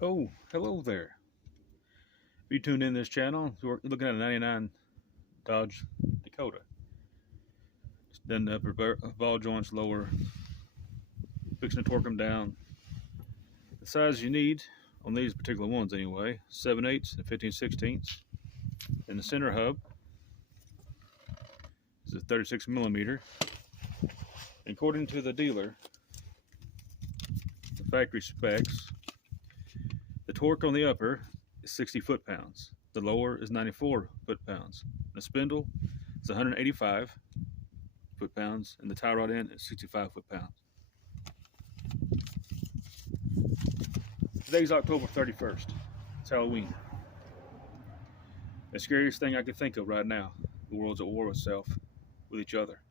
Oh, hello there. If you tuned in this channel, you're looking at a 99 Dodge Dakota. It's done the upper ball joints lower, fixing to torque them down. The size you need on these particular ones anyway, 7/8 and 15/16. And the center hub is a 36 millimeter. According to the dealer, the factory specs, the torque on the upper is 60 foot-pounds. The lower is 94 foot-pounds. The spindle is 185 foot-pounds, and the tie rod end is 65 foot-pounds. Today's October 31st. It's Halloween. The scariest thing I could think of right now. The world's at war with itself, with each other.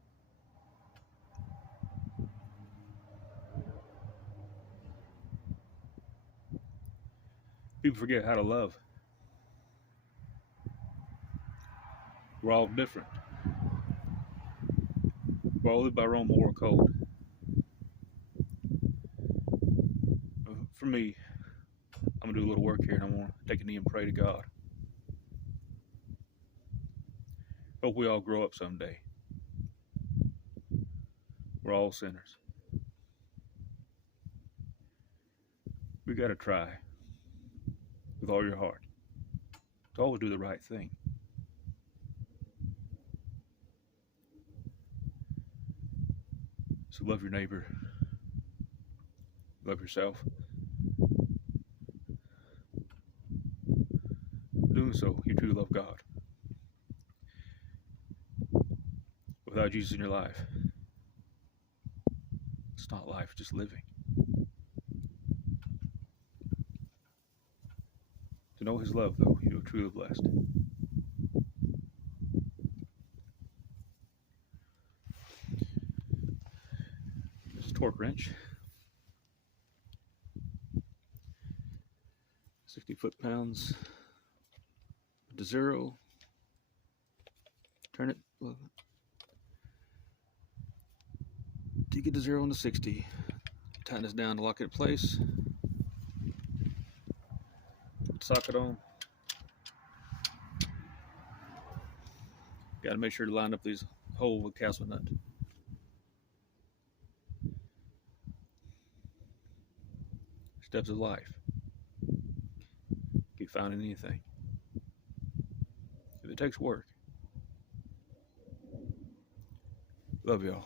People forget how to love. We're all different. We're all lived by Rome or cold. For me, I'm gonna do a little work here, and I'm gonna take a knee and pray to God. Hope we all grow up someday. We're all sinners. We gotta try with all your heart to always do the right thing. So love your neighbor, love yourself. Doing so, you truly love God. Without Jesus in your life, it's not life, it's just living. To know His love, though, you are truly blessed. This is a torque wrench. 60 foot-pounds to 0. Turn it to get to 0 and to 60. Tighten this down to lock it in place. Put the socket on. Got to make sure to line up these hole with castle nut. Steps of life. Be found in anything. If it takes work. Love y'all.